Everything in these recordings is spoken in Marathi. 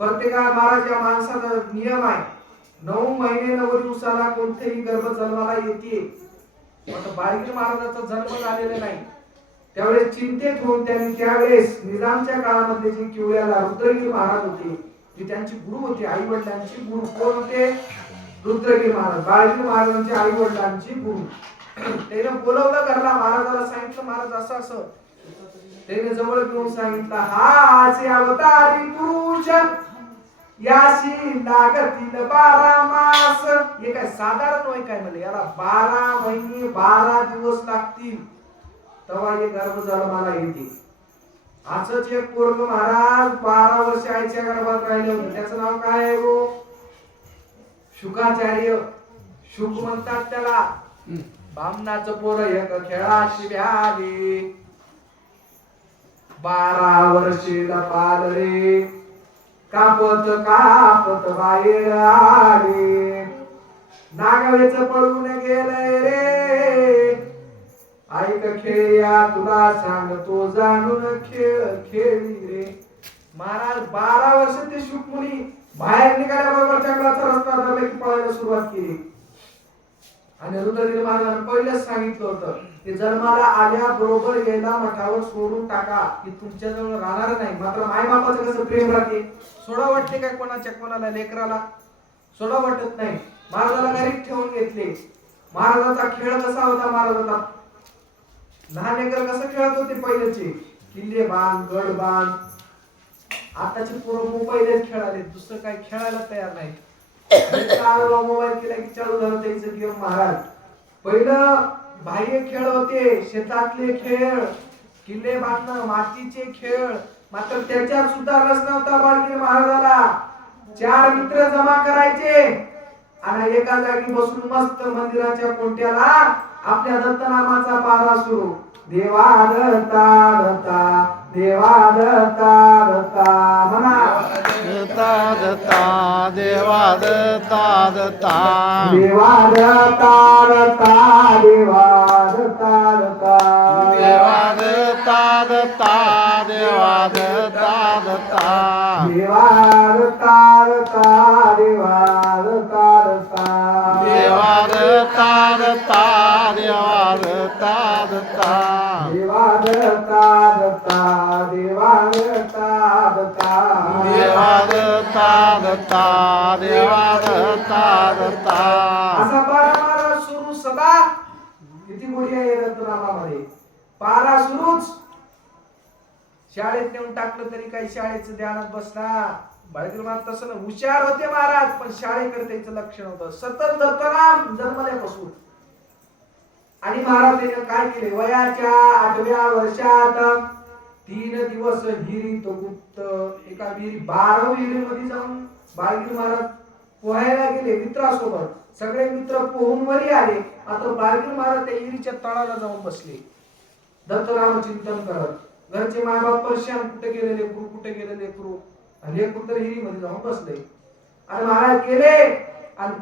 प्रत्येका महाराज या माणसाचा नियम आहे 9 महिने 9 दिवसाला कोणतेही गर्भ जन्माला येते. आता बाळगीर महाराजाचा जन्म झालेला नाही. त्यावेळेस चिंतेत होऊन त्यांनी त्यावेळेस निजामच्या काळामध्ये जे किवळ्याला रुद्रगिरी महाराज होते, जे त्यांची गुरु होते, आई वडिलांची गुरु कोण होते? रुद्रगिरी महाराज, बाळगीर महाराजांचे आई वडिलांची गुरु. त्याने बोलवलं घरला, महाराजाला सांगितलं महाराज असं असं. त्याने जवळ घेऊन सांगितलं, हाचे अवतारी तुझ याशी लागतील 12 मास. हे काय साधारण होय काय म्हणले, याला 12 महिने 12 दिवस लागतील तेव्हा हे गर्भ जन्माला येते. असंच एक पोरग महाराज 12 वर्ष आईच्या गर्भात राहिले होते. त्याचं नाव काय आहे गो? शुकाचार्य. शुक म्हणतात त्याला. बामणाचं पोर एक खेळाशी भ्याले 12 वर्षेला पाल रे, कापत कापत बाहेर आले, नागावेच पळून गेलंय रे, ऐक खेळ्या तुला सांगतो जाणून खेळ खेळी रे. महाराज 12 वर्ष ते शुकमुनी बाहेर निघाल्याबरोबर जंगलाचा रस्ता धरला की पळायला सुरुवात केली. आणि रुद्रगिरी महाराजांनी पहिलेच सांगितलं होतं की जन्माला आल्याबरोबर याला मठावर सोडून टाका, की तुमच्या जवळ राहणार नाही. मात्र मायबापाचं कसं प्रेम राहते, सोडा वाटते काय कोणाच्या कोणाला लेकराला? सोडा वाटत नाही. महाराजाला घरीच ठेवून घेतले. महाराजाचा खेळ कसा होता? महाराजाचा लहान लेकर कसं खेळत होते पहिलेचे, किल्ले बांध गड बांध. आताचे पोरं मोबाईल खेळाले, दुसरं काही खेळायला तयार नाही. मोबाईल केला की चालू झालं त्यांचं गेम. महाराज पहिलं बाह्य खेळ होते, शेतातले खेळ, किल्ले बांधणं, मातीचे खेळ. मात्र त्याच्यात सुद्धा रस नव्हता बाळगीर महाराजाला. 4 मित्र जमा करायचे आणि एका जागी बसून मस्त मंदिराच्या कोणत्याला आपल्या दत्तनामाचा पारा सुरू. देवा दत्ता दत्ता देवा दत्ता दत्ता म्हणा. दत्ता दत्ता देवा दत्ता दत्ता देवा दत्ता दत्ता देवा दत्ता दत्ता देवा दत्ता दत्ता देवा दत्ता दत्ता देवा दत्ता दत्ता देवा दत्ता दत्ता देवा दत्ता दत्ता देवा दत्ता दत्ता देवा दत्ता दत्ता देवा दत्ता दत्ता देवा दत्ता दत्ता देवा दत्ता दत्ता. असा पारा सुरू सदा. किती गोडी आहे दत्तनामामध्ये. पारा सुरूच. शाळेत नेऊन टाकलं तरी काही शाळेचं ध्यानात बसला. बाळगीर महाराज तसं ना, हुशार होते महाराज, पण शाळेकडे त्याचं लक्ष नव्हतं. सतत दत्तनाम जन्मल्यापासून. आणि महाराज त्याने काय केले, वयाच्या 8व्या वर्षात 3 दिवस हिरीत गुप्त एका विहिरी 12 विहिरीमध्ये जाऊन बाळगीर महाराज पोहायला गेले मित्रासोबत. सगळे मित्र पोहून वरी आले. आता बाळगीर महाराज त्या विहिरीच्या तळाला जाऊन बसले दत्तनाम चिंतन करत. घरचे मायबाप परेशान, कुठे गेले लेकरू, कुठे गेले लेकरू. आणि लेकरू तर हिरीमध्ये जाऊन बसले. आणि महाराज गेले आणि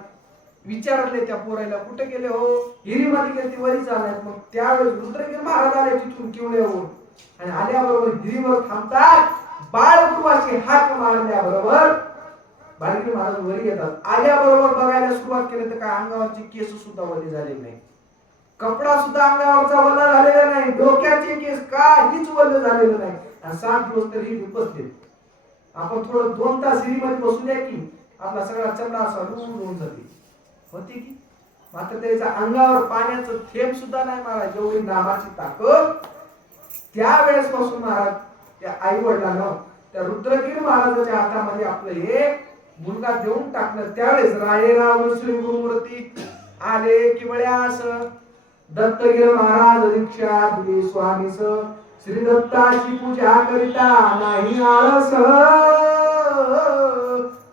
विचारले त्या पोरायला, कुठे गेले हो? हिरीमध्ये गेले, ती वरी चालत. मग त्यावेळेस रुद्रगिरी महाराज आले तिथून किवळ्यावरून. आणि आल्याबरोबर हिरीवर थांबतात. बाळगुरुवाची हाक मारल्याबरोबर बाळगीर महाराज वरी येतात. आल्याबरोबर बघायला सुरुवात केली तर काय अंगावरची केस सुद्धा वली झालेली नाही, कपडा सुद्धा अंगावरचा वला झालेला नाही, डोक्याचे केस काहीच वल्ल झालेलं नाही. आणि 7 दिवस तरी हिरीत बसले. आपण थोडं 2 तास हिरीमध्ये बसू द्या की आपला सगळा चमडा असा होऊन जाते होती की. मात्र त्याच्या अंगावर पाण्याचं थेंब सुद्धा नाही महाराज. एवढी नामाची ताकद. त्यावेळेस पासून महाराज त्या आई वडिलांना त्या रुद्रगिरी महाराजाच्या हातामध्ये आपलं हे मुलगा देऊन टाकलं. त्यावेळेस रायराव श्री गुरुमूर्ती आले किवळ्यास. दत्तगिरी महाराज दीक्षा दिली स्वामीस. श्री दत्ताची पूजा करिता नाही आळस.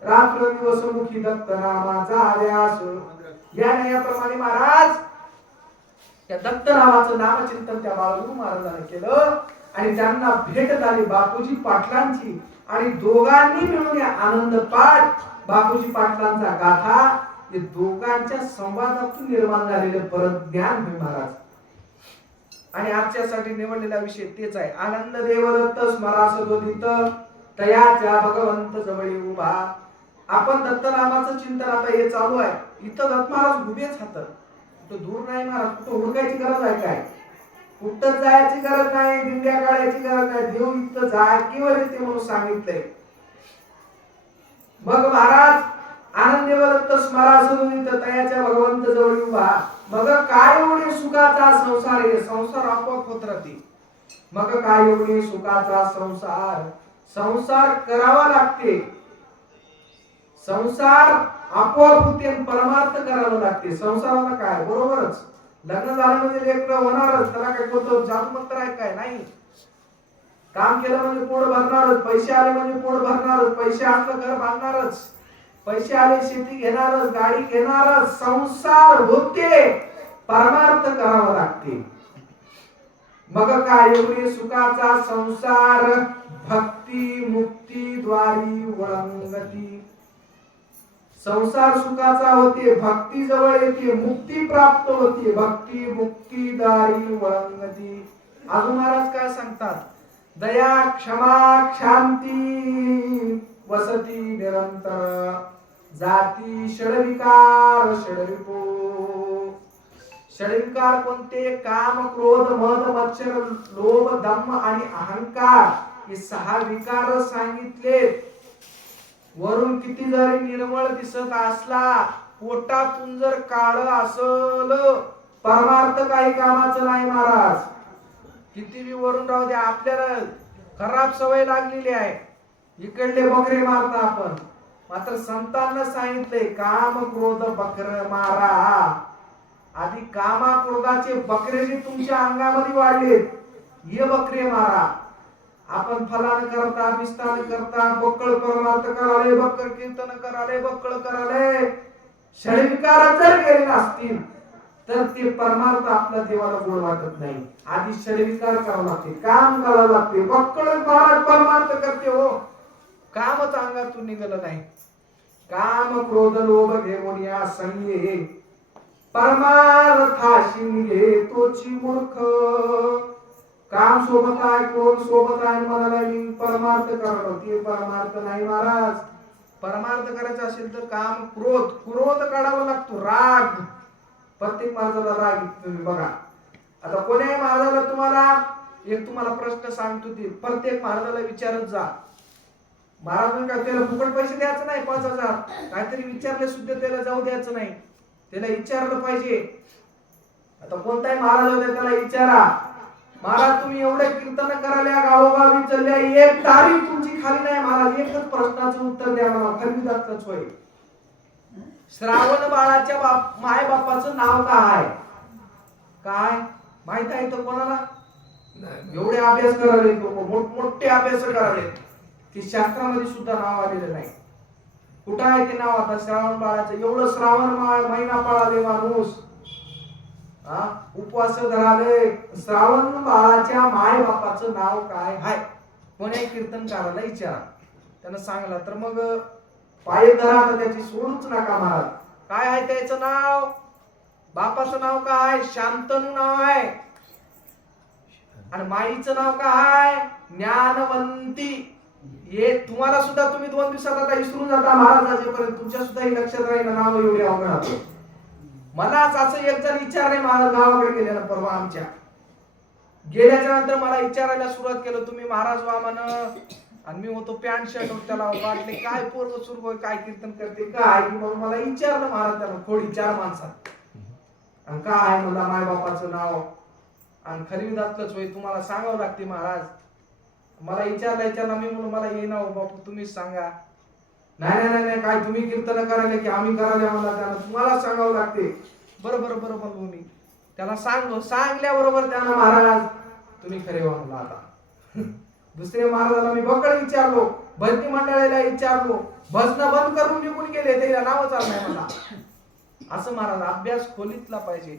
रात्र दिवस मुखी दत्त नामाचा आल्यास. याप्रमाणे महाराज त्या दत्त नामाचं नामचिंतन त्या बाळगुरु महाराजांनी केलं. आणि त्यांना भेट झाली बापूजी पाटलांची. आणि दोघांनी मिळून आनंद पाठ बापूजी पाटलांचा गाथा, हे दोघांच्या संवादातून निर्माण झालेलं परत ज्ञान हे महाराज. आणि आजच्यासाठी निवडलेला विषय तेच आहे. आनंद देवदत्त स्मरासदोदित तयाच्या भगवंत जवळी उभा. आपण दत्तनामाचं चिंतन आता हे चालू आहे. इथं दत्त महाराज उभेच हात, कुठं दूर नाही महाराज, कुठं हुडकायची गरज आहे काय? कुठं जायची गरज नाही, दिंड्या काढायची गरज नाही. देव इथं जागेवर येते म्हणून सांगितलंय. मग महाराज आनंदी दत्त स्मरा सुनित तयाच्या भगवंत जवळ उभा. मग काय एवढे सुखाचा संसार, हे संसार आपोआप होत राहते. मग काय एवढे सुखाचा संसार, संसार करावा लागते. संसार आपोआप होते, परमार्थ करावा लागते. संसाराला काय बरोबरच, लग्न झालं म्हणजे लेकरं होणारच, त्याला काय कोणतं जादू मंत्र आहे काय? नाही. काम केलं म्हणजे पोट भरणारच, पैसे आले म्हणजे पोट भरणारच, पैसे असलं घर बांधणारच, पैसे आले शेती घेणारच, गाडी घेणारच. संसार होते, परमार्थ करावा लागते. मग काय एवढे सुखाचा संसार, भक्ती मुक्ती द्वारी वळंगती. संसार सुखाचा होते, भक्ती जवळ येते, मुक्ती प्राप्त होते. भक्ती मुक्ती दारी वळंगती. अजून महाराज काय सांगतात? दया क्षमा शांती वसती निरंतर. जाती षडविकार षडरिपो. षडविकार कोणते? काम क्रोध मद मत्सर लोभ दंभ आणि अहंकार, हे 6 विकार सांगितले. वरून किती जरी निर्मळ दिसत असला, पोटातून जर काळ असल, परमार्थ काही कामाचं नाही महाराज. किती बी वरून राहू दे, आपल्याला खराब सवय लागलेली आहे, इकडले बकरे मारता आपण. मात्र संतांना सांगितले काम क्रोध बकर मारा. आधी कामा क्रोधाचे बकरे जे तुमच्या अंगामध्ये वाढले, हे बकरे मारा. आपण फलान करता बिस्तान करता, बक्कळ परमार्थ कराले, बक्कळ कीर्तन कराले, बक्कळ कराले, षडविकार जर गेले असतील तर ते परमार्थ आपल्या देवाला गोड वाटत नाही. आधी षडविकार करावं लागते, काम करावं लागते. बक्कळ महाराज परमार्थ करते हो, कामच अंगातून निघालं नाही. काम क्रोध लोभ घेऊन या संगे, परमार्थाशी निघे तोची मूर्ख. काम सोबत आहे, क्रोध सोबत आहे, म्हणाला मी परमार्थ करतो, ते परमार्थ नाही महाराज. परमार्थ करायचा असेल तर काम क्रोध, क्रोध काढावा लागतो. राग, प्रत्येक माणसाला राग. तुम्ही बघा आता कोण्याही महाराजाला तुम्हाला प्रश्न सांगतो, ते प्रत्येक महाराजाला विचारत जा. महाराज काय त्याला फुकट पैसे द्यायचं नाही, 5,000 काहीतरी विचारले सुद्धा त्याला जाऊ द्यायचं नाही, त्याला विचारलं पाहिजे. आता कोणताही महाराज होते त्याला विचारा, महाराज तुम्ही एवढे कीर्तन करायला, गावोगावी चालल्या, एक तारीख तुमची खाली नाही महाराज, एकच प्रश्नाचं उत्तर द्या मला, खरीदातच होय. श्रावण बाळाच्या माय बापाचं नाव काय? काय माहित आहे तर कोणाला? एवढे अभ्यास कराले लोक, मोठमोठे अभ्यास कराले, ते शास्त्रामध्ये सुद्धा नाव आलेलं नाही. कुठं आहे ते नाव? आता श्रावण बाळाचं एवढं श्रावण महिना पाळाले माणूस, उपवास धराले, श्रावण बाळाच्या माय बापाचं नाव काय आहे? कोणी कीर्तन करायला विचारा, त्यांना सांगला तर मग पाय धरा, तर त्याची सोडूच नका महाराज. काय आहे त्याचं नाव? बापाचं नाव काय? शांतनु नाव आहे. आणि माईचं नाव काय? ज्ञानवंती. हे तुम्हाला सुद्धा, तुम्ही 2 दिवसात आता विसरून जाता महाराजांपर्यंत, तुमच्या सुद्धा ही लक्षात राहील नाव एवढे अवघड. मलाच असं एक जण विचारले महाराज गावाकडे गेल्यानं परवा आमच्या, गेल्याच्या नंतर मला विचारायला सुरुवात केलं, तुम्ही महाराज व्हा म्हण. आणि मी होतो पॅन्ट शर्ट, त्याला वाटले काय पोरग सुरू काय कीर्तन करते काय, मग मला विचारलं महाराज त्याला थोडी 4 माणसात, आणि काय मला माय बापाचं नाव आणि खरीदातलंच होय, तुम्हाला सांगावं लागते महाराज. मला विचारलं मी म्हणून मला ये नाव बापू तुम्हीच सांगा. नाही नाही नाही काय तुम्ही कीर्तन करायला की आम्ही करायला, मला त्याला तुम्हाला सांगावं लागते. बरोबर बरोबर मी त्याला सांगल्याबरोबर त्याला महाराज तुम्ही खरे व्हा म्हणला. आता दुसऱ्या महाराजाला मी बक्कळ विचारलो, भजनी मंडळाला विचारलो, भजन बंद करून निघून गेले, त्याला नावच आलं नाही मला. असं महाराज अभ्यास खोलीतला पाहिजे.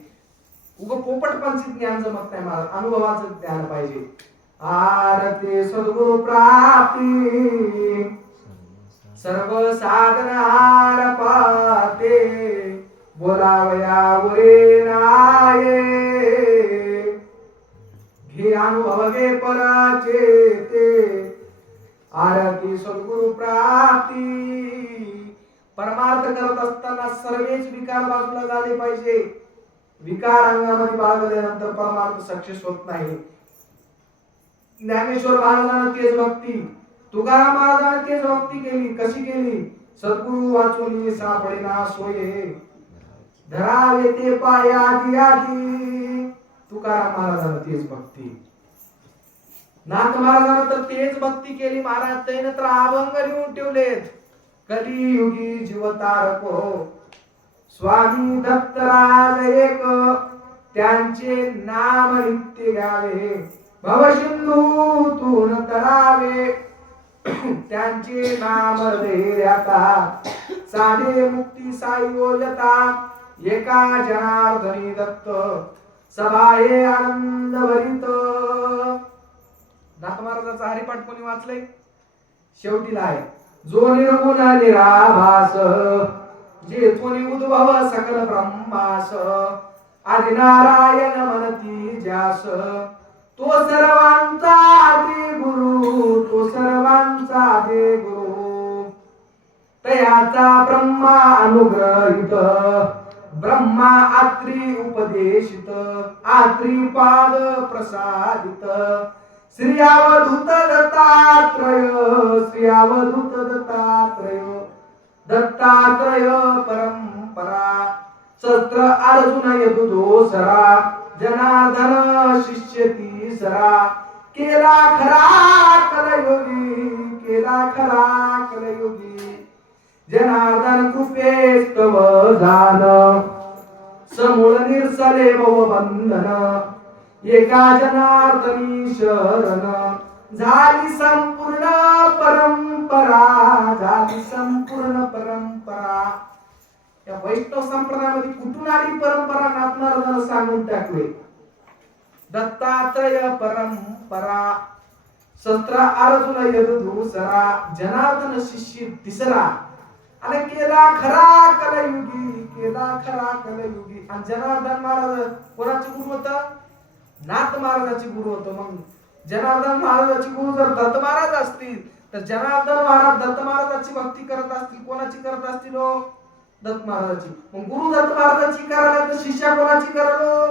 उग पोपटपंची ज्ञान जमत नाही महाराज, अनुभवाचं ज्ञान पाहिजे. आरती सद्गुरु प्राप्ती सर्व साधन हार पाते, बोलावया उरे नाये, घे अनुभव घे पराचे ते, आरती सद्गुरु प्राप्ती. परमार्थ करत असताना सर्वच विकार बाजूला झाले पाहिजे. विकार अंगामध्ये बाळगल्यानंतर परमार्थ सक्सेस होत नाही. ज्ञानेश्वर महाराजांना तेच भक्ती, तुकाराम महाराजांना तेच भक्ती केली. कशी केली? सद्गुरु वाचून सापडेना सोये, धरावे ते पायादी आधी. तुकाराम महाराजांना तेच भक्ती. नाथ महाराजांना तर तेच भक्ती केली. महाराज त्याने तर अभंग लिहून ठेवलेत. कलियुगी जीवतारको स्वामी दत्तराज एक, त्यांचे नाम नित्य घ्यावे, भवसिंधूतून तरावे. त्यांचे नाम हृदयाता, साधे मुक्ती साई योजता. एका जनार्दनी दत्त, सभाये आनंद भरित. नाथ महाराजाचा हरिपाठ कोणी वाचलंय? शेवटीला आहे, जो निर्गुण निराभास, जेथून उद्भव सकल ब्रह्मास. आदि नारायण म्हणती ज्यास, तो सर्वांचा आदी गुरु, तो सर्वांचा आदी गुरु. तयाचा ब्रह्मा अनुग्रहित, ब्रह्मा आत्री उपदेशित, आत्री पाद प्रसादित. श्री अवधूत दत्तात्रय, श्री अवधूत दत्तात्रय. दत्तात्रय परंपरा, शस्त्र अर्जुन यदुदोसरा. जनार्दन शिष्य तीसरा, केला खरा कलयुगी, केला खरा कलयुगी. जनार्दन कृपेस्तव जान, समूळ निरसले भवबंधन. एका जनार्दनी शरण, झाली संपूर्ण परंपरा, झाली संपूर्ण परंपरा. या वैष्णव संप्रदायामध्ये कुठून आली परंपरा? नाथ महाराजांना सांगून टाकले. दत्तात्रय परंपरा, शस्त्र अर्जुन यदुदूसरा. जनार्दन शिष्य तिसरा. आणि केला खरा कलयुगी, केला खरा कलयुगी. आणि जनार्दन महाराज कोणाचे गुरु होता? नाथ महाराजाचे गुरु होतो. मग जनार्दन महाराजाचे गुरु जर दत्त महाराज असतील, तर जनार्दन महाराज दत्त महाराजाची भक्ती करत असतील. कोणाची करत असतील? दत्त महाराजाची. मग गुरु दत्त महाराजाची करायला, तर शिष्या कोणाची करालो?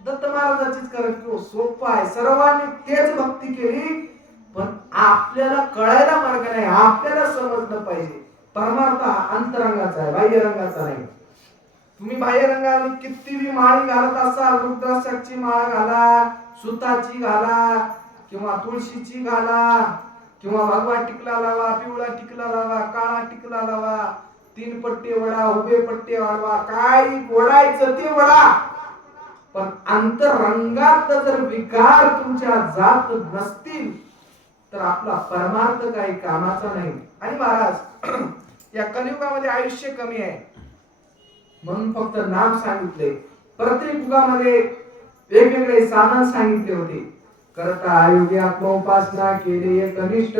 दत्त महाराजाचीच करायची. सोपं आहे. सर्वांनी तेच भक्ती केली, पण आपल्याला कळायला मार्ग नाही. आपल्याला समजलं पाहिजे. परमार्थ अंतरंगाचा आहे, बाह्य रंगाचा नाही. तुम्ही बाह्य रंगाने कितीही माळ घालत असाल, रुद्राक्षाची माळ घाला, सुताची घाला, किंवा तुळशीची घाला, किंवा भगवा टिकला लावा, पिवळा टिकला लावा, काळा टिकला लावा, 3 पट्टे वडा, उभे पट्टे वाढवा, काय ओढायचं ते वडा. पण अंतरंगात जर विकार तुमच्या जात नसतील, तर आपला परमार्थ काही कामाचा नाही. आणि महाराज या कलियुगामध्ये आयुष्य कमी आहे म्हणून फक्त नाम सांगितले. प्रत्येक युगामध्ये वेगवेगळे साधन सांगितले होते. करता योगी आत्मोपासना केले एकनिष्ठ,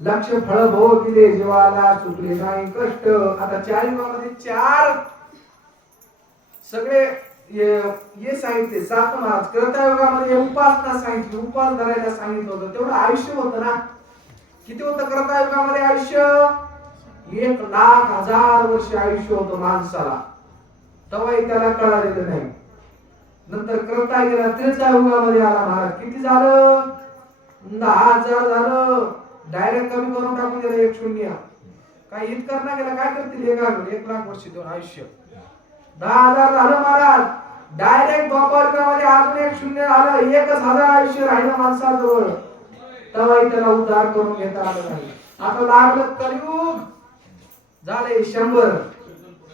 लक्ष फळ भोग दिले जीवाला, चुकले नाही कष्ट. आता 4 युगामध्ये 4 सगळे हे सांगितले. 7 महाराज करता युगामध्ये उपासना सांगितली, उपास धरायला सांगितलं होतं. तेवढं आयुष्य होतं ना. किती होतं करता युगामध्ये आयुष्य? 1,00,000 वर्ष आयुष्य होतं माणसाला. तवाही त्याला कळालेलं नाही. नंतर करता गेला त्रेता युगामध्ये आला महाराज. किती झालं? 10,000 झालं. डायरेक्ट कमी करून टाकून दिलं 1 शून्य. काय हित करणार गेला? काय करतील? 1,00,000 वर्ष देऊन आयुष्य. 10,000 झालं महाराज. डायरेक्ट द्वापर युगामध्ये अजून 1 शून्य झालं. 1,000 आयुष्य राहिलं माणसाजवळ. तवाही त्याला उद्धार करून घेता आलं नाही. आता लागलं कलियुग, झाले 100.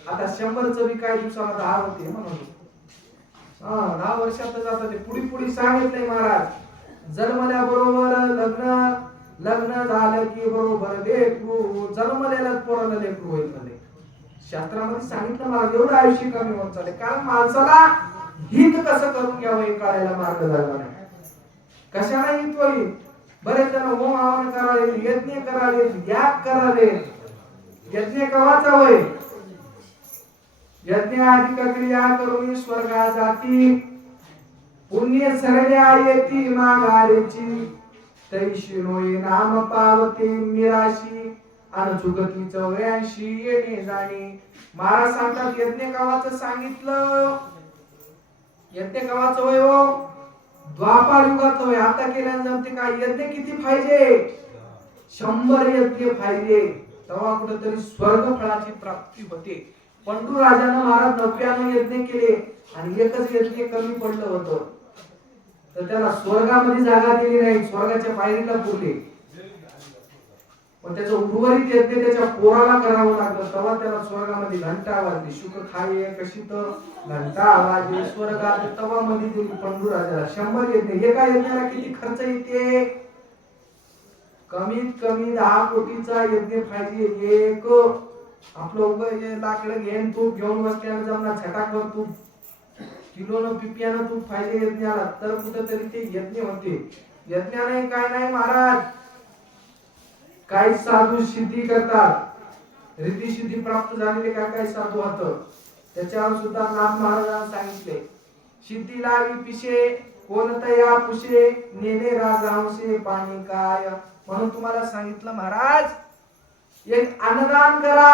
आता 100चं बी काही दिवसाला 10 होते म्हणून. 10 वर्षातच आता ते पुढी पुढी सांगितलंय महाराज. जन्मल्याबरोबर लग्न झालं की बरोबर लेकरू, जन्मलेल्याच पोराला लेकरू होईल मध्ये. शास्त्रामध्ये सांगितलं महाराज. एवढं आयुष्य कमी होत चालले, कारण माणसाला हित कसं करून घ्यावं हे कळायला मार्ग झाला नाही. कशाला हित होईल? बरेच जण होम हवन करावे, यज्ञ करावे, याग करावे. यज्ञ कवाचा होय? यज्ञ अधिक क्रिया करून स्वर्गा जाती, पुण्य सरण्या येती माघारीची. तैशी नोये नाम पावते निराशी आणि चुकती 84 येणे जाणे. महाराज सांगतात यज्ञ कावाचं सांगितलं. यज्ञ कावाचं होय हो द्वापार युगात होय. आता केल्यानं जमते काय? यज्ञ किती पाहिजे? 100 यज्ञ पाहिजे. तेव्हा कुठेतरी स्वर्ग फळाची प्राप्ती होते. पंडू राजानं महाराज 99 यज्ञ केले आणि एकच यज्ञ कमी पडलं होतं, तर त्याला स्वर्गामध्ये जागा दिली नाही, स्वर्गाच्या पायरीला पुरले. पण त्याचं उर्वरित यज्ञ त्याच्या पोराला करावं लागलं, तेव्हा त्याला स्वर्गामध्ये घंटा वाजली. शुक खाये कशी तर घंटा वाजली स्वर्गात, तेव्हा मध्ये दिली पंडू राजाला 100 यज्ञ. एका यज्ञाला किती खर्च येते? कमीत कमी 10 कोटीचा यज्ञ पाहिजे. एक आपलं उभं लाकडं घेऊन तूप घेऊन बसल्यानं जमना, छटाकभर तूप किलोनं पिपियानं तूप पाहिजे यज्ञाला, तर कुठेतरी ते यज्ञ होते. यज्ञाने काय नाही महाराज, काही साधू सिद्धी करतात, रिद्धी सिद्धी प्राप्त झालेले काय काय साधू होतं, त्याच्यावर सुद्धा नाथ महाराजांनी सांगितले. सिद्धी लावी पिशे कोणतया पुशे नेले राजांशे पाणी काय. म्हणून तुम्हाला सांगितलं महाराज, एक अन्नदान करा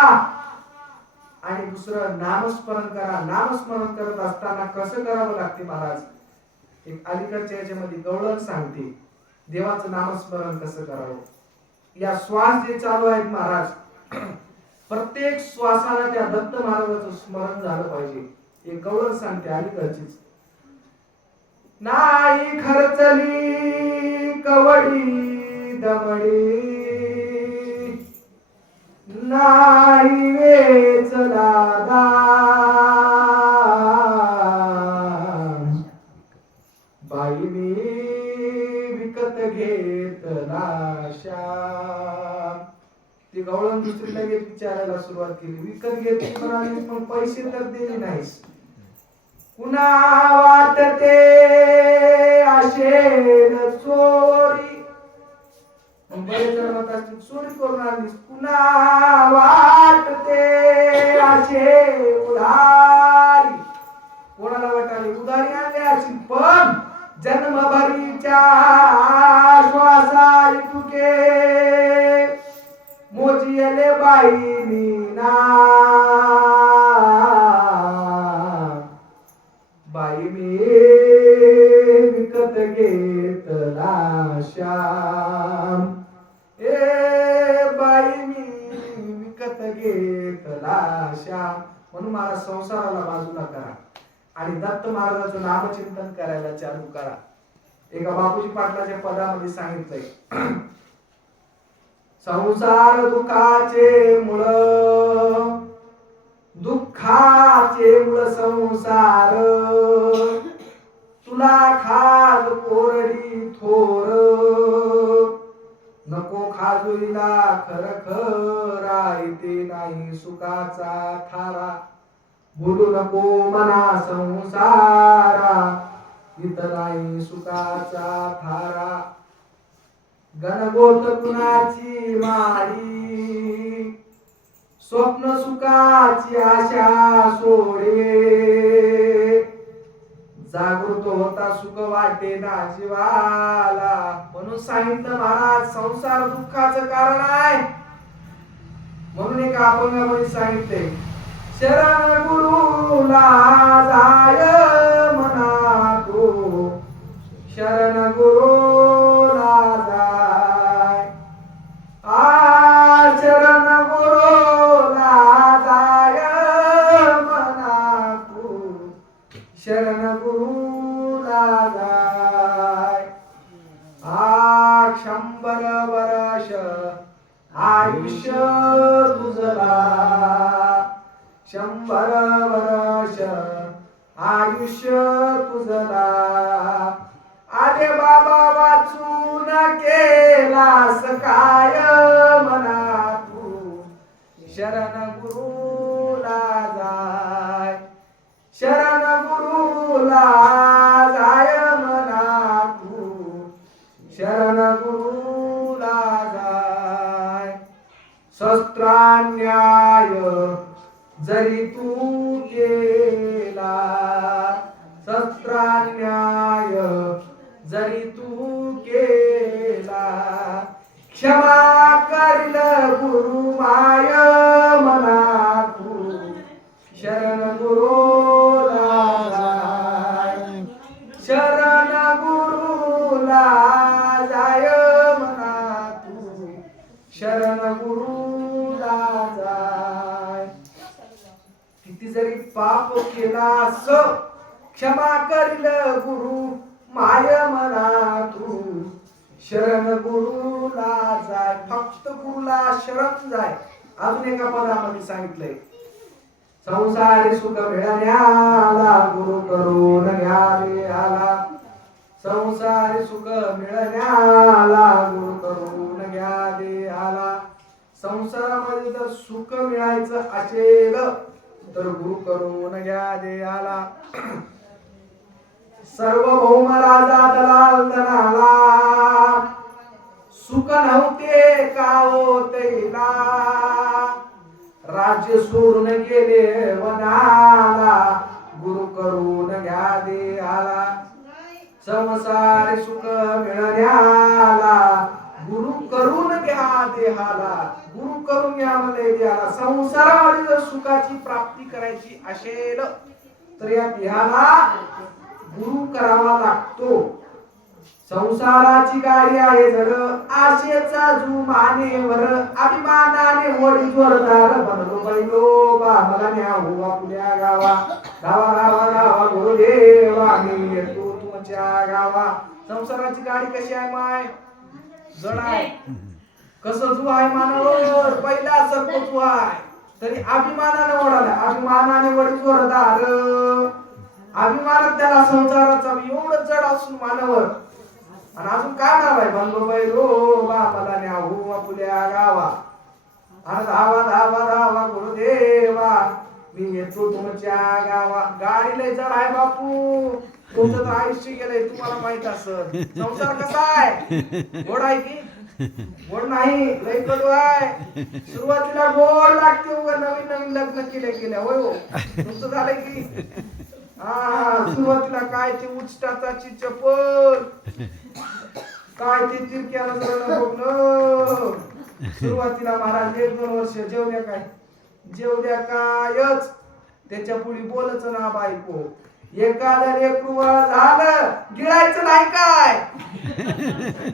आणि दुसरं नामस्मरण करा. नामस्मरण करत असताना कसं करावं लागते महाराज? एक अलीकडच्या याच्यामध्ये गवळण सांगते देवाचं नामस्मरण कसं करावं. या श्वास जे चालू आहेत महाराज, प्रत्येक श्वासाला त्या दत्त महाराजाचं स्मरण झालं पाहिजे. एक गवळण सांगते अलीकडचीच. नाही खर्चली कवडी दमडी, नाही वेचला दान, बाई मी विकत घेतला शान. ती गवळण दुसरी लगेच विचारायला सुरुवात केली. विकत घेतली म्हणाली, पण पैसे तर दिले नाहीस. कुणा वाटते अशेल चोरी, बरेच जण म्हणतात चोरी करून आणलीस. कुणा वाटते असे उधारी, कोणाला वाटाली उधारी आणली अशी, पण जन्मभरीच्या श्वासा तुके मोजियले बाई मीना, बाई मी विकत घेतला श्याम. ए बाई मी विकत घेतला श्याम. म्हणून मला संसाराला बाजूला करा आणि दत्त महाराजाचं नामचिंतन करायला चालू करा. एका बापूजी पाटलाच्या पदामध्ये सांगितलंय, संसार दुःखाचे मूळ, दुःखाचे मूळ संसार, तुला खाज कोरडी थोर, नको खाजुईला खर खरा, इथे नाही सुखाचा थारा, बोलू नको मना संसारा, इथं नाही सुखाचा थारा. गणगोत कुणाची माळी, स्वप्न सुखाची आशा सोडे, जागृत होता सुख वाटे ना जीवाला. म्हणून सांगितलं महाराज, संसार दुःखाचं कारण आहे. म्हणून एका अभंगामध्ये सांगितले, शरण गुरुला जाय मना तू, शरण गुरुला जाय, शरण गुरुला जाय मना तू, शरण गुरुला जाय. 100 वर्ष आयुष्य तुझला, 100 वर्ष आयुष्य तुझला, आले बाबा वाचून केलास काय म्हणा तू, शरण गुरुला जाय, शरण गुरुला जाय म्हणा तू, शरण गुरुला जाय. शस्त्रान्याय जरी तू केला, शस्त्रान्याय जरी तू केला, क्षमा करील गुरु माय मना तू शरण गुरुला जाय शरण गुरुला जाय मना तू शरण गुरुला जाय किती जरी पाप केलास क्षमा करील गुरु माय मना तू शरण गुरुला जाय फक्त गुरुला शरण जाय अजून एका पदामध्ये सांगितलंय संसारी सुख मिळण्याला गुरु करून घ्यावे आला संसारी सुख मिळण्याला गुरु करून घ्यावे आला संसारामध्ये जर सुख मिळायचं असेल तर गुरु करून घ्यावे आला सार्वभौम राजा दलाल धनाला सुख नव्हते काओ तैला राज्य सोडून गेले वनाला गुरु करून घ्या दे आला संसारी सुख मिळण्याला गुरु करून घ्या देहाला गुरु करून घ्या म्हणजे देहाला संसारामध्ये जर सुखाची प्राप्ती करायची असेल तर या देहाला गुरु करावा लागतो संसाराची गाडी आहे जड आशेचा जुमानेवर अभिमानाने होडी जोरदार बनलो बैलो बाबाला न्या हुवा पुण्या गावा गावा गावा गावा गुरुदेवा मी येतो तुमच्या गावा संसाराची गाडी कशी आहे माय जड आहे कसं जू आहे मानवर पहिला सर्प तू आहे तरी अभिमानाने ओढाला अभिमानाने वडी जोरदार अभिमानात त्याला संसाराचा एवढं जड असून मानवर आणि अजून काय नाव आहे बनलो बैलो बापाला न्या हुवा पुण्या गावा आणि धावा धावा धावा गुरुदेवा मी येतो तुमच्या गावा गाडी लय जड आहे बापू तुमचं तर आयुष्य गेलंय तुम्हाला माहित असं संसार कसा आहे गोड आहे की गोड नाही लय कडू आहे सुरुवातीला गोड लागते उगा नवीन नवीन लग्न केल्या होय हो तुमचं झालंय की सुरुवातीला काय ते उचटाची चप्पल काय ते तिरक्याला बघणं सुरुवातीला महाराज 1-2 वर्ष जेवल्या कायच त्याच्या पुढे बोलच ना बायको एखादं लेकरू झालं गिळायचं नाही काय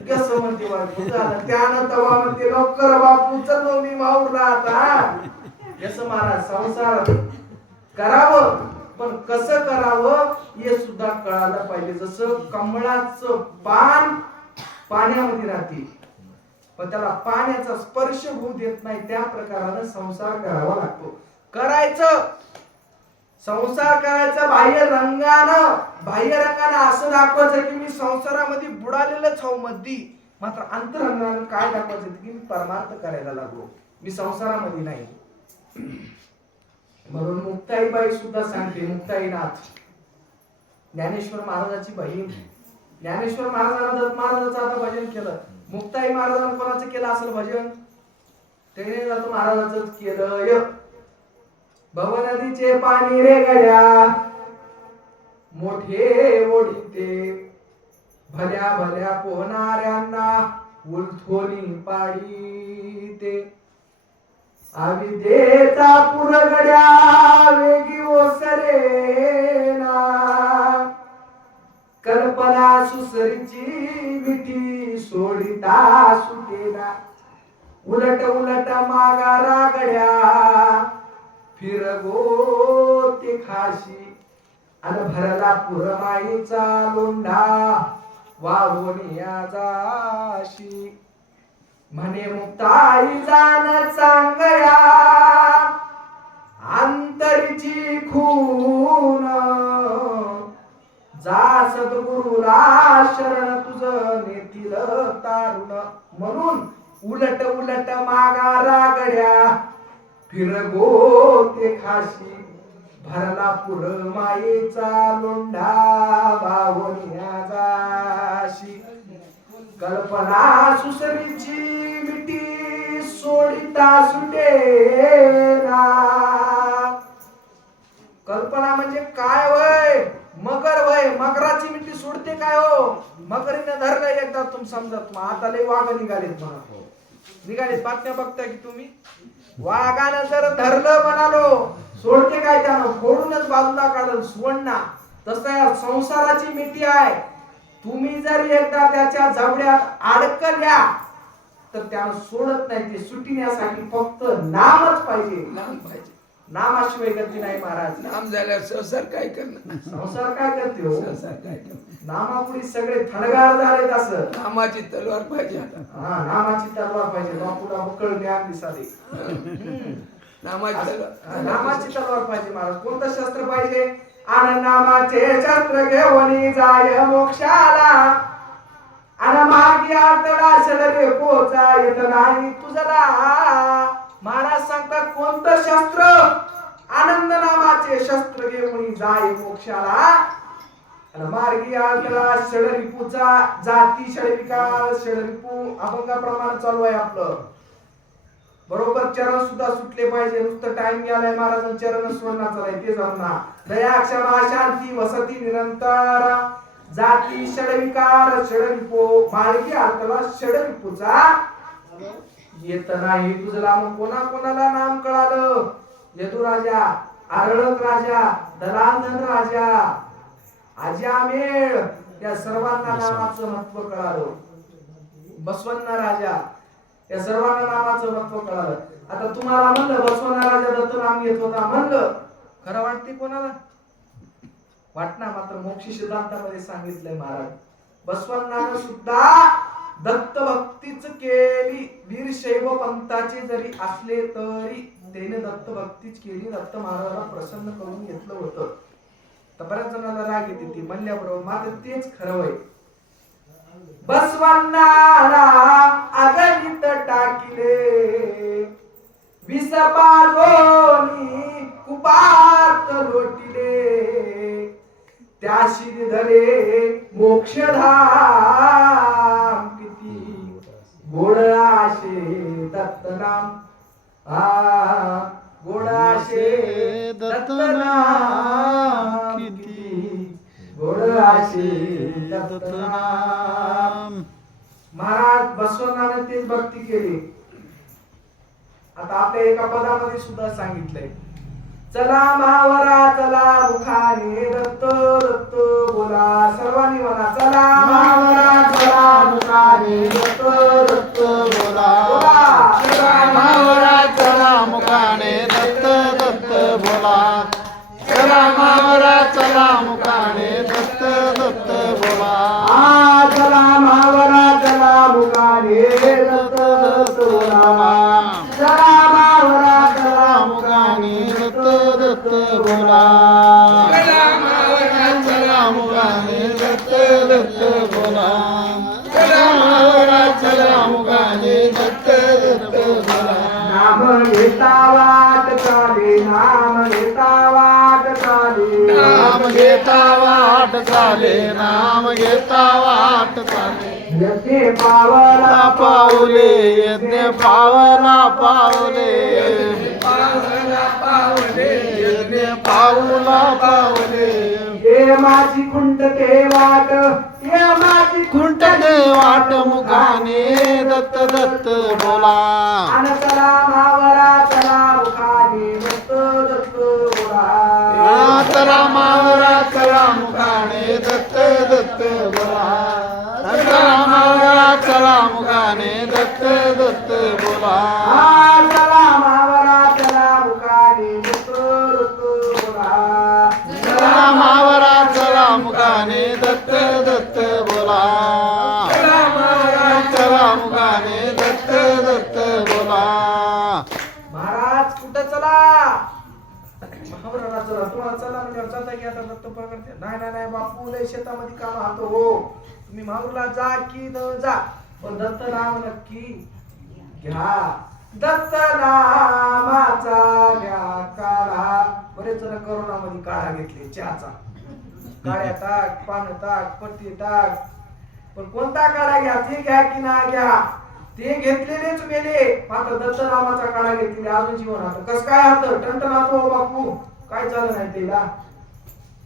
कसं म्हणते बायको झालं त्यानं तवा म्हणते लवकर बापू चल मी माऊरला आता कसं महाराज संसार करावं पण कसं करावं हे सुद्धा कळायला पाहिजे जसं कमळाचं पान पाण्यामध्ये राहते पण त्याला पाण्याचा स्पर्श होऊ देत नाही त्या प्रकाराने संसार करावा लागतो करायचं संसार करायचा बाह्य रंगानं असं दाखवायचं की मी संसारामध्ये बुडालेलंच हो मध्ये मात्र अंतरंगानं काय दाखवायचं की मी परमार्थ करायला लागलो मी संसारामध्ये नाही म्हणून मुक्ताईबाई सुद्धा सांगते मुक्ताईनाथ ज्ञानेश्वर महाराजाची बहीण ज्ञानेश्वर महाराजांना दत्त महाराजांचं आता भजन केलं मुक्ताई महाराजांना कोणाचं केलं असेल भजन त्याने दत्त महाराजांचं केलं भव नदीचे पाणी रे गड्या मोठे ओढीते भल्या भल्या पोहणाऱ्यांना उलथोनी पाडीते अविद्येचा पुरगड्या वेगी ओसरेना कल्पना सुसरीची मिठी सोडिता सुटेना उलट उलट मागा रागड्या फिरगो ते खाशी अन भरला पुरमाईचा लोंढा वावोनिया जाशी म्हणे मुक्ताई जाण चांगया अंतरीची खून जा सद्गुरुला शरण तुझं नेतील तारुण म्हणून उलट उलट मागा रागड्या फिरगो ते खाशी भरला पुर मायेचा लोंढा वावनिया जाशी कल्पना सुसरीची मिठी सोडिता सुटेना कल्पना म्हणजे काय वय मगर वय मगराची मिठी सोडते काय हो मगरीने धरलं एकदा तुम समजत मग आता लय वाघ निघालेत म्हणा निघाले बातम्या बघताय की तुम्ही वाघानं जर धरलं म्हणालो सोडते काय त्यानं फोडूनच बाजूला काढलं सुवर्ण तसं या संसाराची मिठी आहे तुम्ही जर एकदा त्याच्या जबड्यात अडकल्या तर त्यानं सोडत नाही ते सुटण्यासाठी फक्त नामच पाहिजे नाम पाहिजे नामाशिवाय गती नाही महाराज नाम झाल्यावर संसार काय करणार संसार काय करते हो संसार काय करणार नामापुढे सगळे थणगार झालेत असं नामाची तलवार पाहिजे आता हा नामाची तलवार पाहिजे बापूला उकळ ज्ञान दिसाले नामाची तलवार नामाची तलवार पाहिजे महाराज कोणतं शस्त्र पाहिजे आणि नामाचे शस्त्र घेऊन जाय मोक्षाला आणि मागे आतडा शरीरे पोचा येत नाही तुझला महाराज सांगतात कोणतं शस्त्र आनंद नामाचे शस्त्र घेऊन जाय मोक्षाला आणि मार्गी आतडा षडरिपूचा जाती षडविकार षडरिपू अभंगाप्रमाणे चालू आहे आपलं बरोबर चरण सुद्धा सुटले पाहिजे नुसतं टाइम गेलाय महाराज चरण सोडण्याचं नाही ते जमना दया क्षमा शांती वसती निरंतर जाती षडविकार षडरिपो मार्गी आतला षडरिपूचा येत नाही तुझला मग कोणाला नाम कळालं यदू राजा आरळक राजा दलांधन राजा अजामेळ या सर्वांना नामाचं महत्व कळालं बसवण्णा राजा या सर्वांना नामाचं महत्व कळालं आता तुम्हाला म्हणलं बसवण्णा राजा दत्त नाम घेत होता म्हणलं खरं वाटते कोणाला वाटना मात्र मोक्ष सिद्धांतामध्ये सांगितलंय महाराज बसवण्णानं सुद्धा दत्त भक्तीच केली वीरशैव पंथाचे जरी असले तरी त्याने दत्त भक्तीच केली दत्त महाराजांना प्रसन्न करून घेतलं होतं तर बऱ्याच जणांना राग येते ती म्हणल्याबरोबर मात्र तेच खरं आहे बसवण्णाला अगणित टाकिले विष पाजोनी कुपात लोटिले त्याशी धरे मोक्षधाम किती गोड आशे दत्त नाम गोड आशे दत्त नाम किती गोड आशे दत्त नाम महाराज बसवण्णाने तेच भक्ती केली आता आपल्या एका पदामध्ये सुद्धा सांगितलंय चला मावरा चला मुखाने दत्त दत्त बोला सर्वांनी म्हणा चला मावरा चला मुखाने दत्त दत्त बोला चला मावरा चला मुखाने दत्त दत्त बोला चला मावरा चला मुखाने दत्त दत्त बोला चला मावरा चला मुखाने दत्त दत्त बोला चला मावरा चला मुखाने दत्त दत्त बोला चला मुखाने दत्त दत्त बोला चला मावरा चला मुखाने दत्त दत्त बोला नाम घेता वाट चाले नाम घेता वाट चाले नाम घेता वाट चाले नाम घेता वाट चाले यज्ञ पावला पावले यज्ञ पावला पावले यज्ञ पावला पावले ये माझी खुंटते वाट ये माझी खुंटते वाट मुखाने दत्त दत्त बोला अन चला मावरा चला मुखाने दत्त दत्त बोला चला मावरा चला मुखाने दत्त दत्त बोला चला मावरा चला मुखाने दत्त दत्त बोला चला मावरा चला मुखाने दत्त दत्त बोला चला मावरा चला मुखाने दत्त दत्त बोला चला मावरा चला मुखाने दत्त दत्त बोला महाराज कुठं चला महाराज चला तुम्हाला चला म्हणजे चालता की आता दत्त प्रकट नाही नाही नाही बापू लय शेतामध्ये काम राहतो हो तुम्ही माहूरला जा की न जा पण दत्त नाम नक्की घ्या दत्त नामाचा घ्या काढा बरेच जण करोनामध्ये काढा घेतले चहाचा काढ्या टाक पान टाक पट्टी टाक पण कोणता काढा घ्या ते घ्या की ना घ्या ते घेतलेलेच मेले मात्र दत्त नामाचा काढा घेतलेले अजून जीवन राहतो कस काय होतं टंटनातो बापू काय झालं नाही त्याला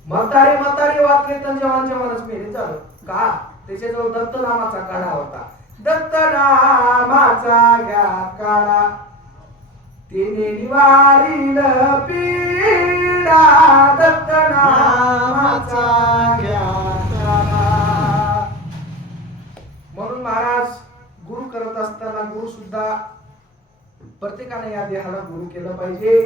म्हातारे वाचले तर जवान जवानच मेले झालं का त्याच्याजवळ दत्त नामाचा काढा होता दत्त नामाचा घ्या काळा तिने निवारील पीडा दत्त नामाचा घ्या काळा. म्हणून महाराज गुरु करत असताना गुरु सुद्धा प्रत्येकाने या देहाला गुरु केलं पाहिजे.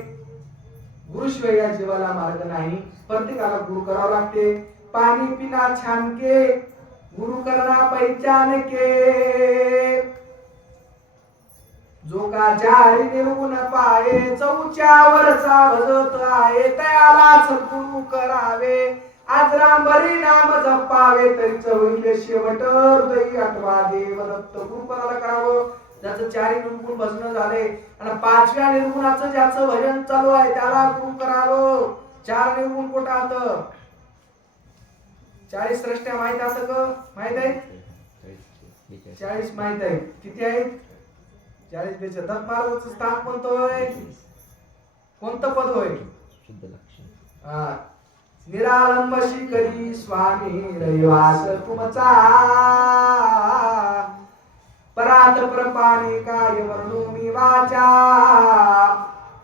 गुरुशिवाय या जीवाला मार्ग नाही. प्रत्येकाला गुरु करावं लागते. पाणी पिना छान के गुरु करना पहिचान के जो का जारी निर्गुण पाये चौच्यावरचा भजत आहे त्यालाच गुरु करावे. आज रामबरी नाम जपावे तरीच होईल शेवट हृदयी आठवा देव दत्त. गुरु कोणाला करावं? ज्याचं चारी निर्गुण भजन झाले आणि पाचव्या निर्गुणाचं ज्याचं भजन चालू आहे त्याला गुरु करावं. चार निर्गुण कुठात? 40 सृष्ट्या माहित असं ग? माहित आहेत? 40 माहित आहेत. किती आहेत? 40 पैकी दत्त महाराजांचं स्थान कोणतं होय? कोणतं पद होय? हा, निरालंब शिकरी स्वामी रहिवास तुमचा परात प्रपाणी काय वर्णू मी वाचा.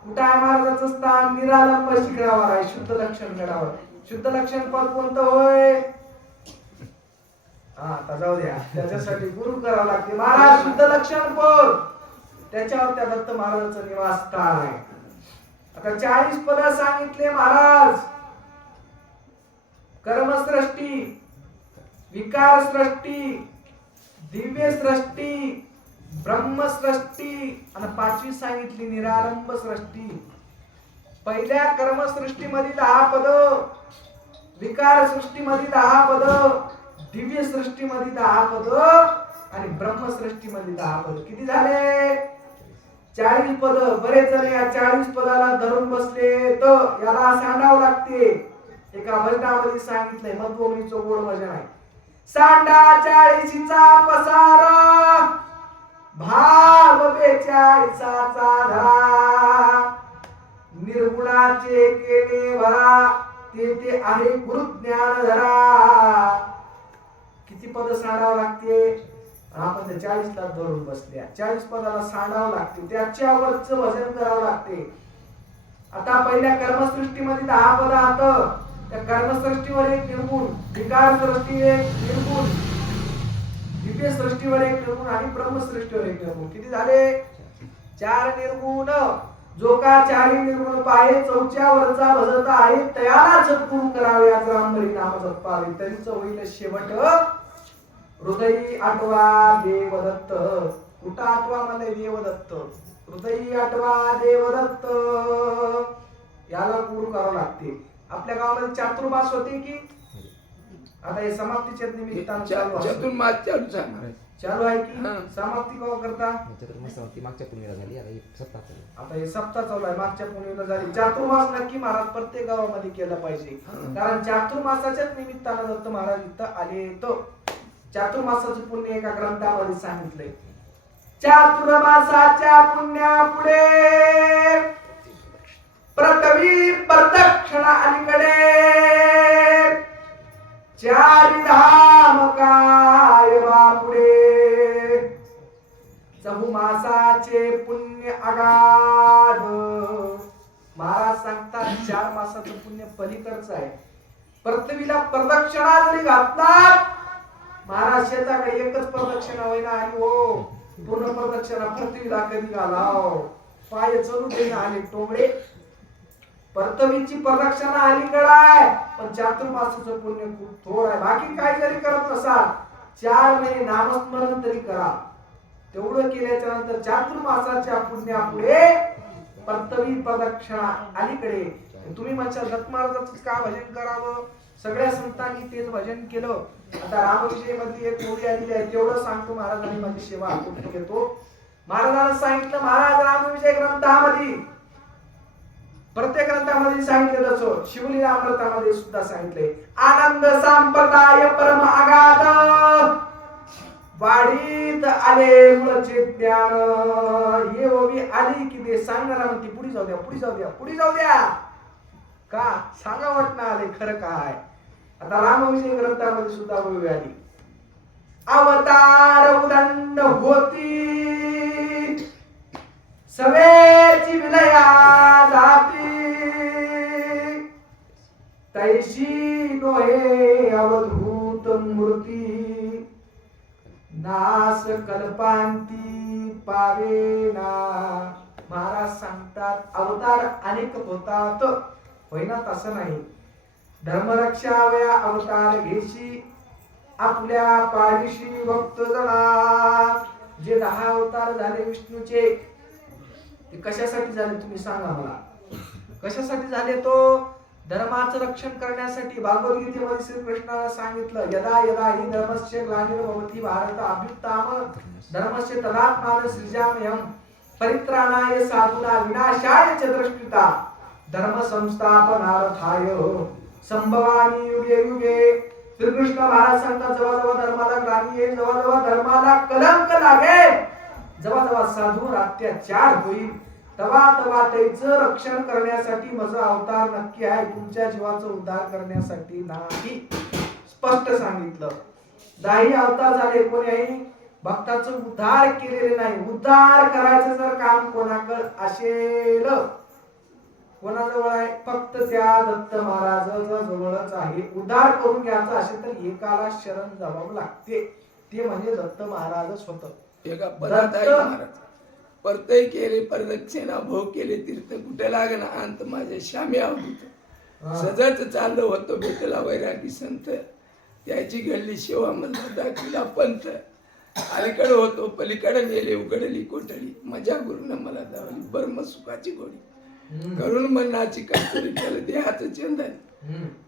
कुठं आहे महाराजांचं स्थान? निरालंब शिखरावर आहे, शुद्ध लक्षण गडावर. शुद्ध लक्षण पद कोणतं होय? हा, आता जाऊ द्या, त्याच्यासाठी गुरु करावं लागते. महाराज शुद्ध लक्षण पद त्याच्यावर त्या दत्त महाराजांचं निवासस्थान आहे. आता 40 पद सांगितले महाराज. कर्मसृष्टी, विकार सृष्टी, दिव्य सृष्टी, ब्रह्मसृष्टी आणि 5वी सांगितली निरालंब सृष्टी. पहिल्या कर्मसृष्टीमध्ये 10 पद, विकार सृष्टीमध्ये 10 पद, दिव्य सृष्टीमध्ये 10 पद आणि ब्रह्मसृष्टीमध्ये 10 पद. किती झाले? 40 पद. बरेच जण या 40 पदाला धरून बसले तर याला सांडावं लागते. एका भजनामध्ये सांगितलंय, मधुवनीचं गोड भजन आहे. सांडा 40चा पसार भाव 42चा धरा निर्गुणाचे केले भरा ते आहे गुरुज्ञान धरा. किती पद सांडावं लागते? आपण त्या 40 ला धरून बसल्या. 40 पदाला सांडावं लागते, त्याच्यावरच भजन करावं लागते. आता पहिल्या कर्मसृष्टीमध्ये 10 पद आहेत. त्या कर्मसृष्टीवर एक निर्गुण, विकार सृष्टी एक निर्गुण, दिव्य सृष्टीवर एक निर्गुण आणि ब्रह्मसृष्टीवर एक निर्गुण. किती झाले? 4 निर्गुण. जो का 4 निर्गुण पाहे चौच्यावरचा भजत आहे त्याला सद्गुरु करावे. आज रामबरी नाम जपावे तरीच होईल शेवट हृदयी आठवा देवदत्त. कुठं आठवा? मला देवदत्त. हृदयी आठवा देवदत्त. याला गुरु करावं लागते. आपल्या गावामध्ये चातुर्मास होते की आता हे समाप्तीच्या निमित्तानं चतुर्मास चालू आहे की समाप्ती केव्हा करता? मागच्या पुण्याला झाली, आता हे सप्ताह चालू. आता हे सप्ताह चालू आहे, मागच्या पुण्याला झाली. चातुर्मास नक्की महाराज प्रत्येक गावामध्ये केला पाहिजे. कारण चातुर्मासाच्याच निमित्तानं दत्त महाराज इथं आले. तो चातुर्मासाचं पुण्य एका ग्रंथामध्ये सांगितलंय. चातुर्मासाच्या पुण्यापुढे पृथ्वी प्रदक्षिणा अलीकडे 4 धाम काय बापुडे. चहुमासाचे पुण्य अगाध. महाराज सांगतात 4 मासाचं पुण्य पलीकडचं आहे. पृथ्वीला प्रदक्षिणा जरी घातला महाराज शेताकडे एकच प्रदक्षिणा होईना आणि हो पूर्ण प्रदक्षिणा पृथ्वीला कधी घालाव पाय चलू देईना आले टोंगडे. पृथ्वीची प्रदक्षिणा अलीकडे आहे पण चातुर्मासाचं पुण्य खूप थोड आहे. बाकी काय जरी करत नसाल 4 महिने नामस्मरण तरी करा. तेवढं केल्याच्या नंतर चातुर्मासाच्या पुण्यापुढे पृथ्वी प्रदक्षिणा अलीकडे. तुम्ही म्हणता दत्त महाराजांचं का भजन करावं? सगळ्या संतांनी तेच भजन केलं. आता रामविजय मध्ये एक ओळी आलेली आहे, तेवढं सांगतो. महाराजांनी माझी सेवा करून घेतो. महाराजांना सांगितलं, महाराज रामविजय ग्रंथामध्ये प्रत्येक ग्रंथामध्ये सांगितलेलं असो, शिवलीला अमृतामध्ये सुद्धा सांगितले. आनंद संप्रदाय परम आगाध वाढीत आले मुळचे ज्ञान. ये ओवी आली की ते सांगणारा म्हणते पुढे जाऊ द्या, पुढे जाऊ द्या, पुढे जाऊ द्या. का सांगा वाटणं आले खरं काय. आता रामविजय ग्रंथामध्ये सुद्धा ओवी आली. अवतार उदंड होती सवेची विलया जाती तैशी नोहे अवधूत मूर्ती नास कल्पांती पावेना. महाराज सांगतात अवतार अनेक होतात, होईना तसं नाही. धर्मरक्षावया अवतार घेशी आपल्या पाठीशी भक्त जणा. जे 10 अवतार झाले विष्णूचे ते कशासाठी झाले तुम्ही सांगा मला. कशासाठी झाले? तो धर्माचं रक्षण करण्यासाठी. भगवद्गीतेमध्ये श्रीकृष्णाला सांगितलं यदा यदा हि धर्मस्य ग्लानिर्भवति भारत अभ्युत्थान धर्मस्य तदात्मान सृजाम्यहं परित्राणाय साधूना विनाशाय च दुष्कृता धर्म संस्थापनार्थाय संभवामी युगे युगे. श्रीकृष्ण महाराज सांगतात जेव्हा जेव्हा धर्माला ग्लानी येईल, जेव्हा जेव्हा धर्माला कलंक लागेल, जेव्हा जेव्हा साधूवर अत्याचार होईल, तेव्हा तेव्हा त्याचं रक्षण करण्यासाठी माझा अवतार नक्की आहे, तुमच्या जीवाचा उद्धार करण्यासाठी नाही. स्पष्ट सांगितलं. 10 अवतार झाले, कोणीही भक्ताचं उद्धार केलेले नाही. उद्धार करायचं जर काम कोणाकडे असेल, कोणाजवळ आहे? फक्त त्या दत्त महाराजाच्या जवळच आहे. उद्धार करून घ्यायचा असेल तर एकाला शरण जावं लागते, ते म्हणजे दत्त महाराजच होत. एका पदात आहे महाराज परतय केले प्रदक्षिणा भोग केले तीर्थ कुठे लागना अंत माझे श्यामी अवधूत. सजत चाललो होतो भेटला वैरागी संत त्याची घडली शिवा मला दाखविला पंथ. अलीकडे होतो पलीकडे गेले उघडली कोठडी माझ्या गुरुनं मला दावली बर्म सुखाची गोडी. करून मनाची कस्तुरी केलं देहाचं चंदन.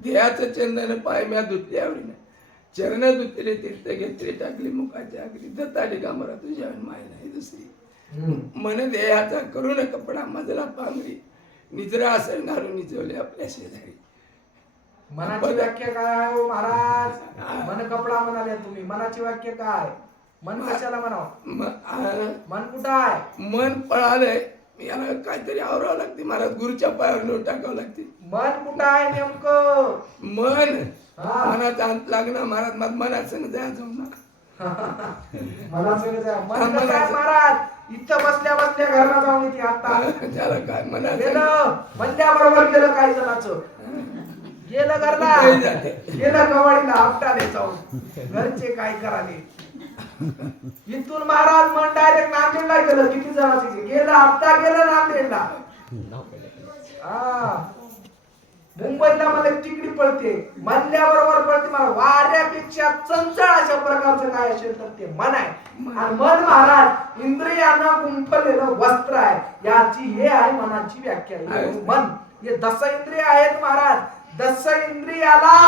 देहाचं चंदन पाय म्या धुतले आवडीनं चरण धुतले तीर्थ घेतले टाकले मुखाच्या अगदी दत्ताडी गामरा तुझ्या माय नाही दुसरी. मन देहाचा करून कपडा मजला पांगरी निद्रा आसन घालून निजवले आपल्या शेजारी. मनाची व्याख्या काय आहे हो महाराज? मन कपडा म्हणाले तुम्ही. मनाची व्याख्या काय? मन कशाला म्हणावं? मन कुठं आहे? मन पळालंय याला काहीतरी आवरावं लागते महाराज. गुरुच्या पायावर नेऊन टाकावं लागते. मन कुठं आहे नेमकं? मन मनाचा अंत लागणार महाराज. मनात संग जायचं ना. मला सगळं मन कसं आहे महाराज? इथं बसल्या बसल्या घरला जाऊन येते आता. त्याला काय मनात गेलं म्हणल्याबरोबर गेलं काही जणांचं. गेलं घरला, गेलं कवाडीला आपटाले जाऊन. घरचे काय कराले? इथून महाराज मन डायरेक्ट नांदेडला गेलं. किती जणांचे गेलं? हप्ता गेलं नांदेडला. मुंबईला मला तिकडी पडते, म्हणल्याबरोबर पडते. मला वाऱ्यापेक्षा चंचळ अशा प्रकारचं काय असेल तर ते मन आहे. आणि मन महाराज इंद्रियांना गुंफलेलं वस्त्र आहे. याची हे आहे मनाची व्याख्या. मन हे 10 इंद्रिय आहेत महाराज. 10 इंद्रियाला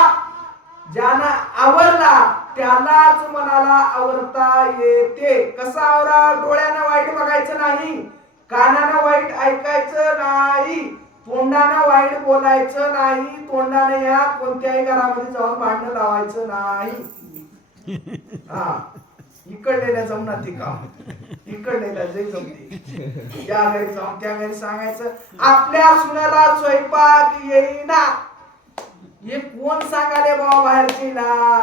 ज्याला आवरला त्यालाच मनाला आवरता येते. कसा आवरा? डोळ्यानं वाईट बघायचं नाही, कानानं वाईट ऐकायचं नाही, तोंडानं वाईट बोलायचं नाही, तोंडाने या कोणत्याही घरामध्ये जाऊन भांडण लावायचं नाही. हा इकडलेल्या जमना ती काम, इकडलेल्या जे जमते या घरी जाऊन त्या घरी सांगायचं आपल्या सुनाला स्वयंपाक येईना. हे कोण सांगाले बाबा? बाहेरचीला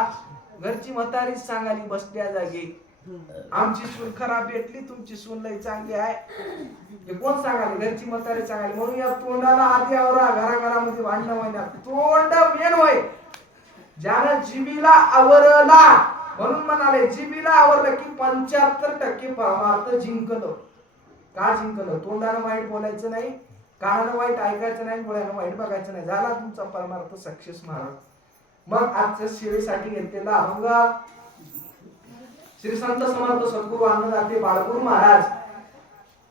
घरची म्हातारीच सांगाली बसल्या जागी. आमची सून खराब भेटली, तुमची सून लई चांगली आहे. हे कोण सांगाले? घरची म्हातारी सांगाली. म्हणून या तोंडाला आधी आवरा. घराघरामध्ये भांडणं होण्यात तोंड मेन होय. ज्यानं जिबीला आवरला, म्हणून म्हणाले जिबीला आवरलं की 75% परमार्थ जिंकलं. का जिंकलं? तोंडानं वाईट बोलायचं नाही, कानानं वाईट ऐकायचं नाही, डोळ्यानं वाईट बघायचं नाही. झाला तुमचा परमार्थ सक्सेस महाराज. मग आजच्या सेवेसाठी घेतलेला अभंग श्री संत समर्थ सद्गुरू आनंदाते बाळगुरू महाराज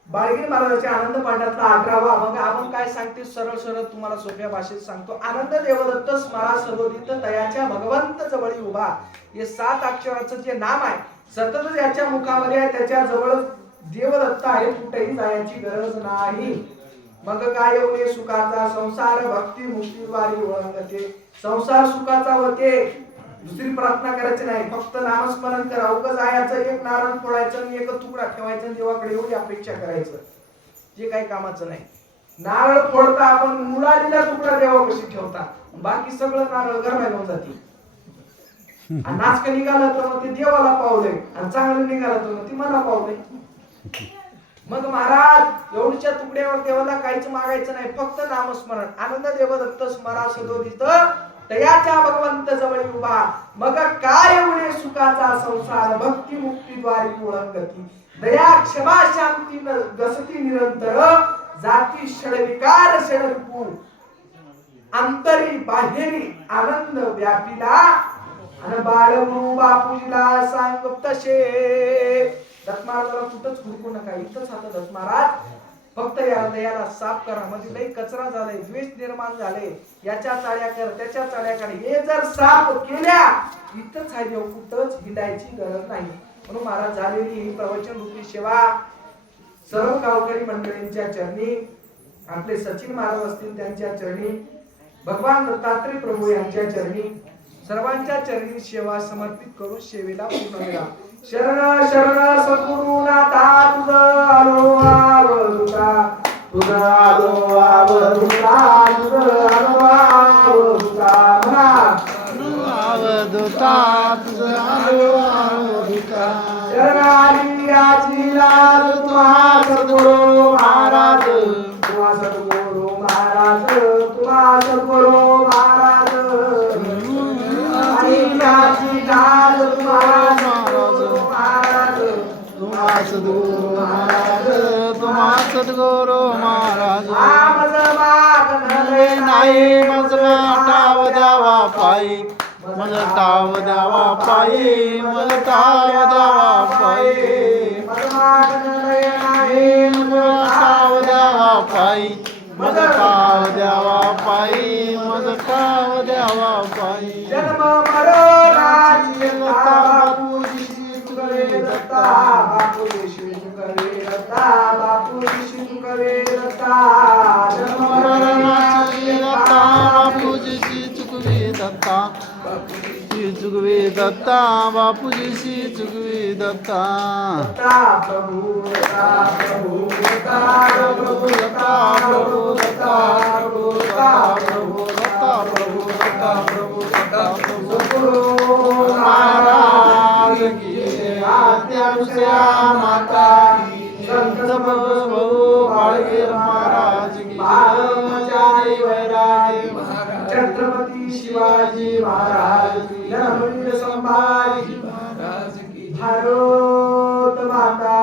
बाळगिरी महाराजांच्या आनंद पाठातला 11वा अभंग. आपण काय सांगते सरळ सरळ तुम्हाला सोप्या भाषेत सांगतो. आनंद देवदत्त स्मरा सदोदित दयाच्या भगवंत जवळी उभा. हे 7 अक्षराचं जे नाम आहे सतत याच्या मुखामध्ये आहे, त्याच्या जवळ देवदत्त आहे. कुठेही जायची गरज नाही. मग काय होणे सुखाचा संसार भक्ती मुक्तीद्वारी ओळंगते. संसार सुखाचा होते, दुसरी प्रार्थना करायची नाही, फक्त नामस्मरण करा. उगाच आयाचं एक नारळ फोडायचं आणि एक तुकडा ठेवायचा आणि देवाकडे एवढी अपेक्षा करायचं, जे काही कामाचं नाही. नारळ फोडता आपण मुलालीला तुकडा देवापाशी ठेवता, बाकी सगळं नारळ घरला घेऊन जाते. आणि नाचकं निघालं तर मग ते देवाला पावलंय आणि चांगलं निघालं तर मग ती मला पावलंय. मग महाराज एवढ्या तुकड्यावर देवाला काहीच मागायचं नाही, फक्त नामस्मरण. आनंद देवदत्त स्मरा सदोदित तयाच्या भगवंत जवळ उभा, मग काय एवढे सुखाचा संसार, भक्ती मुक्ती द्वारी ओळखती, दया क्षमा शांती गसती निरंतर, जाती षडविकार षडरूपू, अंतरी बाहेरी आनंद व्यापिला, आणि बाळगुरु बापूजीला सांग तसे. दत्त महाराजाला कुठंच हुडकू नका, इथंच आता दत्त महाराज फक्त या दयाला साफ करा. मध्ये लई कचरा झालाय, द्वेष निर्माण झाले, याच्या चाळ्या कर त्याच्या चाळ्या कर, हे जर साफ केल्या इथंच आहे देव, कुठंच हिंडायची गरज नाही. म्हणून महाराज झालेली ही प्रवचन रूपी सेवा सर्व गावकरी मंडळींच्या चरणी, आपले सचिन महाराज असतील त्यांच्या चरणी, भगवान दत्तात्रय प्रभू यांच्या चरणी, सर्वांच्या चरणी सेवा समर्पित करून सेवेला पूर्ण करा. शरण शरण सद्गुरुनाथा तुझं आलो आवडुता, तुझं आलो आवडुता, तुझं आलो आवडुता म्हणा. आवधुता तुझं आलो आवधुता, शरणाली याची लाज तुम्हा सद्गुरु महाराज, तुम्हा सद्गुरु महाराज, तुम्हा सद्गुरु महाराज, आणि याची लाज तुम्हा सद्गुरु महाराज, तुम्हा सद्गुरु महाराज, तुम्हा सद्गुरु महाराज. आमज मागणले नाही मजला टाव द्यावा पायी, मज टाव द्यावा पायी, मज टाव द्यावा पायी, मज मागणले नाही मज टाव द्यावा पायी, मज टाव द्यावा पायी, मज टाव द्यावा पायी. जन्म मरणाची यथा बापूजी तुकवे दत्ता, बापूजी तुकवे दत्ता, बापूजी तुकवे दत्ता. जन्म मरणाची दत्ता बापूजीशी चुकवी दत्ता, चुकवी दत्ता, बापूजीशी चुकवी दत्ता. दत्ता प्रभू दत्ता प्रभू दत्ता प्रभू दत्ता प्रभू दत्ता प्रभू दत्ता प्रभू दत्ता प्रभू दत्ता प्रभू दत्ता प्रभू सद्गुरु महाराज की जय. आद्यानुसया माता की, संत भाऊ बाळगीर महाराज की, ब्रह्मचारी वैरागी महाराज, छत्रपती शिवाजी महाराज की, धर्मवीर संभाजी महाराज की, भारत माता